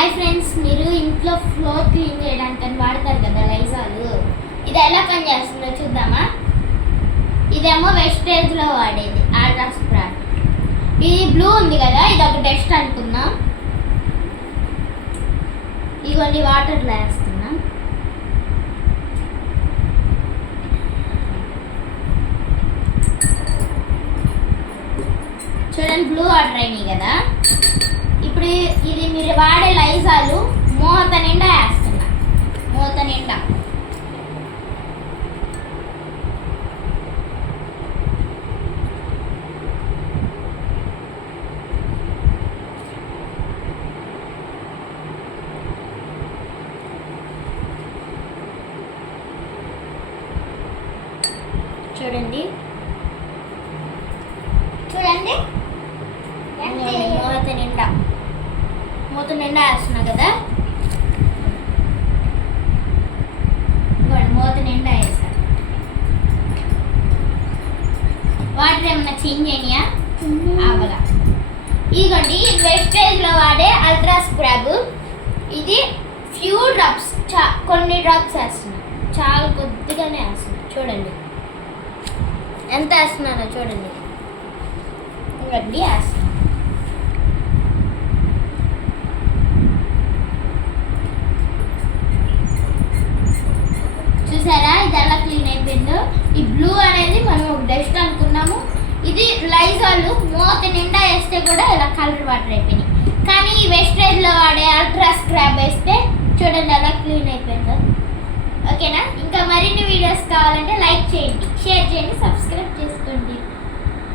Hi friends, మీరు ఇంట్లో floor clean చేయడానికి అని వాడతారు కదా లైజాలు. ఇది ఎలా పనిచేస్తుందో చూద్దామా. ఇదేమో వెస్టేజ్లో వాడేది ఆల్ట్రా స్ప్రాట్. ఇది బ్లూ ఉంది కదా, ఇది ఒక డస్ట్ అనుకుందాం. ఇవన్నీ వాటర్లో వేస్తున్నాం. చూడండి, బ్లూ వాటర్ అయినాయి కదా. ఇప్పుడు ఇది మీరు వాడే లైజాలు మూత నిండా వేస్తున్నా. మూత నిండా చూడండి చూడండి మూత నిండా వేస్తున్నా కదా. మూత నిండా వేసాను. వాటర్ ఏమన్నా చేంజ్ అయినాయా? అవలా. ఇదిగోండి, ఇది వెస్టేజ్లో వాడే అల్ట్రా స్క్రబ్. ఇది ఫ్యూ డ్రాప్స్, కొన్ని డ్రాప్స్ వేస్తున్నా. చాలా కొద్దిగానే వేస్తున్నా. చూడండి ఎంత వేస్తున్నానో చూడండి. ఇవన్నీ వేస్తున్నా. చూసారా ఇది ఎలా క్లీన్ అయిపోయిందో. ఈ బ్లూ అనేది మనం ఒక డస్ట్ అనుకున్నాము. ఇది లైజాల్ మూత నిండా వేస్తే కూడా ఇలా కలర్ వాటర్ అయిపోయినాయి. కానీ ఈ వెస్టేజ్లో వాడే అల్ట్రా స్క్రబ్ వేస్తే చూడండి ఎలా క్లీన్ అయిపోయిందో. ఓకేనా? ఇంకా మరిన్ని వీడియోస్ కావాలంటే లైక్ చేయండి, షేర్ చేయండి, సబ్స్క్రైబ్ చేయండి.